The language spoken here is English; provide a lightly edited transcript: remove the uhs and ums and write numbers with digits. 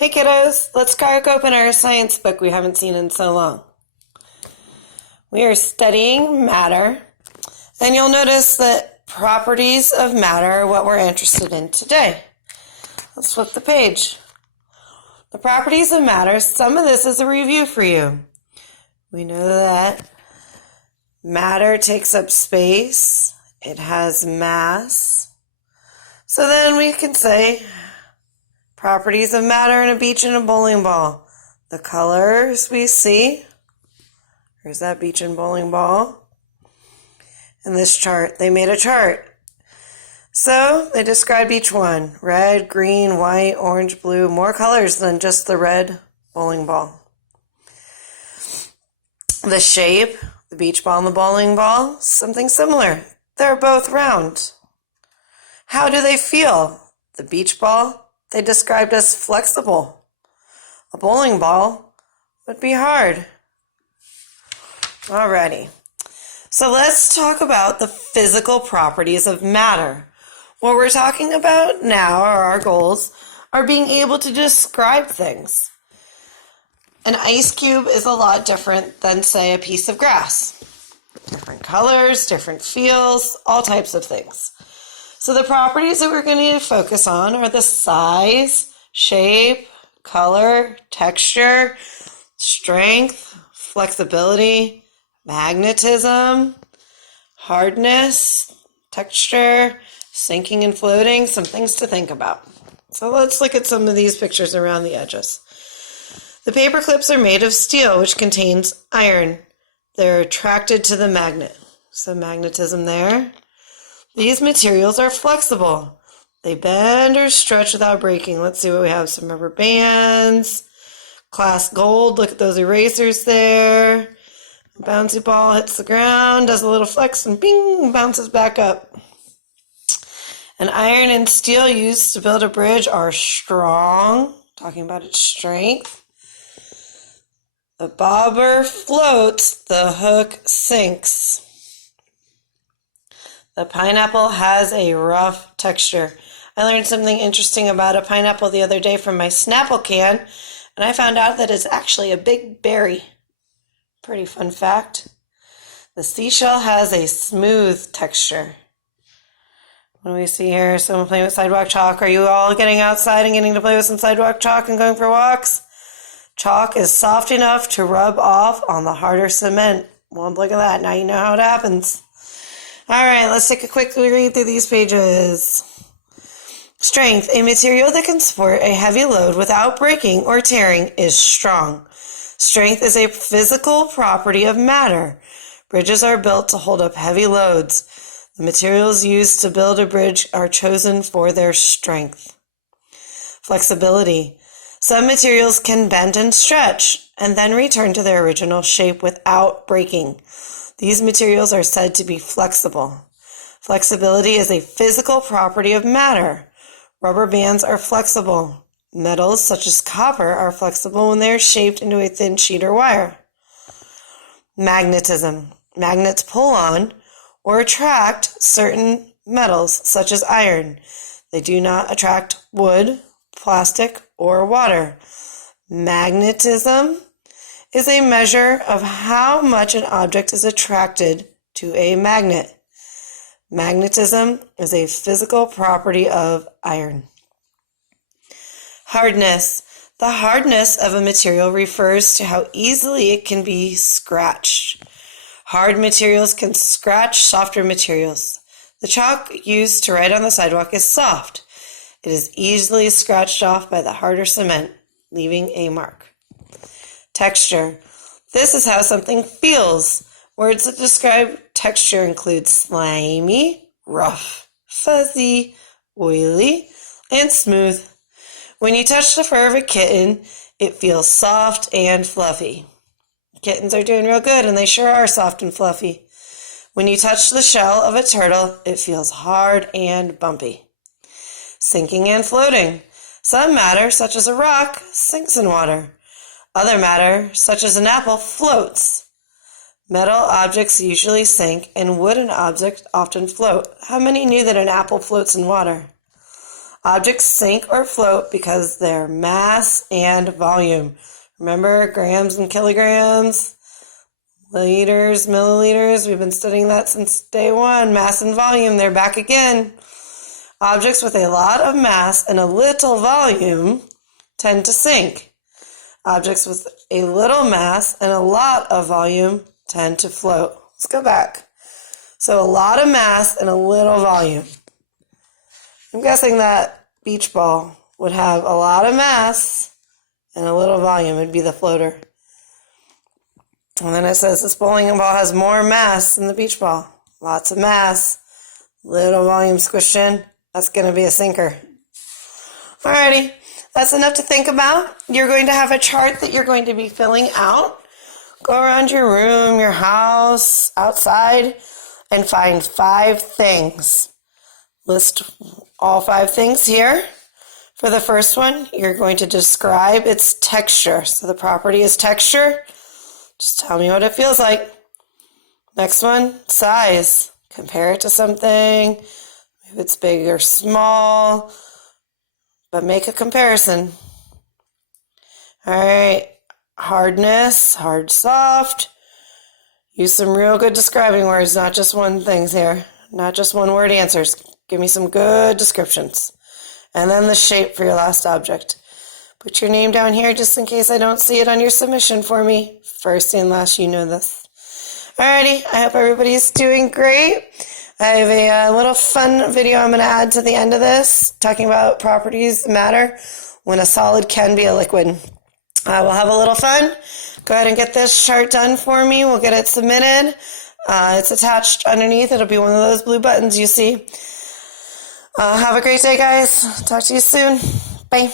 Hey kiddos, let's crack open our science book we haven't seen in so long. We are studying matter, and you'll notice that properties of matter are what we're interested in today. Let's flip the page. The properties of matter, some of this is a review for you. We know that matter takes up space, it has mass. So then we can say properties of matter in a beach and a bowling ball. The colors we see. Here's that beach and bowling ball. In this chart, they made a chart. So they described each one. Red, green, white, orange, blue. More colors than just the red bowling ball. The shape, the beach ball and the bowling ball, something similar. They're both round. How do they feel? The beach ball, they described as flexible. A bowling ball would be hard. Alrighty. So let's talk about the physical properties of matter. What we're talking about now, or our goals, are being able to describe things. An ice cube is a lot different than, say, a piece of grass. Different colors, different feels, all types of things. So the properties that we're going to focus on are the size, shape, color, texture, strength, flexibility, magnetism, hardness, texture, sinking and floating, some things to think about. So let's look at some of these pictures around the edges. The paper clips are made of steel, which contains iron. They're attracted to the magnet. So magnetism there. These materials are flexible. They bend or stretch without breaking. Let's see what we have. Some rubber bands, glass gold. Look at those erasers there. A bouncy ball hits the ground, does a little flex, and bing, bounces back up. And iron and steel used to build a bridge are strong. Talking about its strength. The bobber floats, the hook sinks. The pineapple has a rough texture. I learned something interesting about a pineapple the other day from my Snapple can, and I found out that it's actually a big berry. Pretty fun fact. The seashell has a smooth texture. What do we see here? Someone playing with sidewalk chalk. Are you all getting outside and getting to play with some sidewalk chalk and going for walks? Chalk is soft enough to rub off on the harder cement. Well, look at that. Now you know how it happens. All right, let's take a quick read through these pages. Strength. A material that can support a heavy load without breaking or tearing is strong. Strength is a physical property of matter. Bridges are built to hold up heavy loads. The materials used to build a bridge are chosen for their strength. Flexibility. Some materials can bend and stretch and then return to their original shape without breaking. These materials are said to be flexible. Flexibility is a physical property of matter. Rubber bands are flexible. Metals, such as copper, are flexible when they are shaped into a thin sheet or wire. Magnetism. Magnets pull on or attract certain metals, such as iron. They do not attract wood, plastic, or water. Magnetism is a measure of how much an object is attracted to a magnet. Magnetism is a physical property of iron. Hardness. The hardness of a material refers to how easily it can be scratched. Hard materials can scratch softer materials. The chalk used to write on the sidewalk is soft. It is easily scratched off by the harder cement, leaving a mark. Texture. This is how something feels. Words that describe texture include slimy, rough, fuzzy, oily, and smooth. When you touch the fur of a kitten, it feels soft and fluffy. Kittens are doing real good, and they sure are soft and fluffy. When you touch the shell of a turtle, it feels hard and bumpy. Sinking and floating. Some matter, such as a rock, sinks in water. Other matter, such as an apple, floats. Metal objects usually sink, and wooden objects often float. How many knew that an apple floats in water? Objects sink or float because their mass and volume. Remember grams and kilograms, liters, milliliters. We've been studying that since day one. Mass and volume, they're back again. Objects with a lot of mass and a little volume tend to sink. Objects with a little mass and a lot of volume tend to float. Let's go back. So a lot of mass and a little volume. I'm guessing that beach ball would have a lot of mass and a little volume. It'd be the floater. And then it says this bowling ball has more mass than the beach ball. Lots of mass, little volume squished in. That's going to be a sinker. Alrighty, that's enough to think about. You're going to have a chart that you're going to be filling out. Go around your room, your house, outside, and find 5 things. List all 5 things here. For the first one, you're going to describe its texture. So the property is texture. Just tell me what it feels like. Next one, size. Compare it to something. If it's big or small, but make a comparison. All right, hardness, hard, soft. Use some real good describing words, not just one things here. Not just one word answers. Give me some good descriptions. And then the shape for your last object. Put your name down here just in case I don't see it on your submission for me. First and last, you know this. Alrighty, I hope everybody's doing great. I have a little fun video I'm going to add to the end of this, talking about properties that matter when a solid can be a liquid. We'll have a little fun. Go ahead and get this chart done for me. We'll get it submitted. It's attached underneath. It'll be one of those blue buttons you see. Have a great day, guys. Talk to you soon. Bye.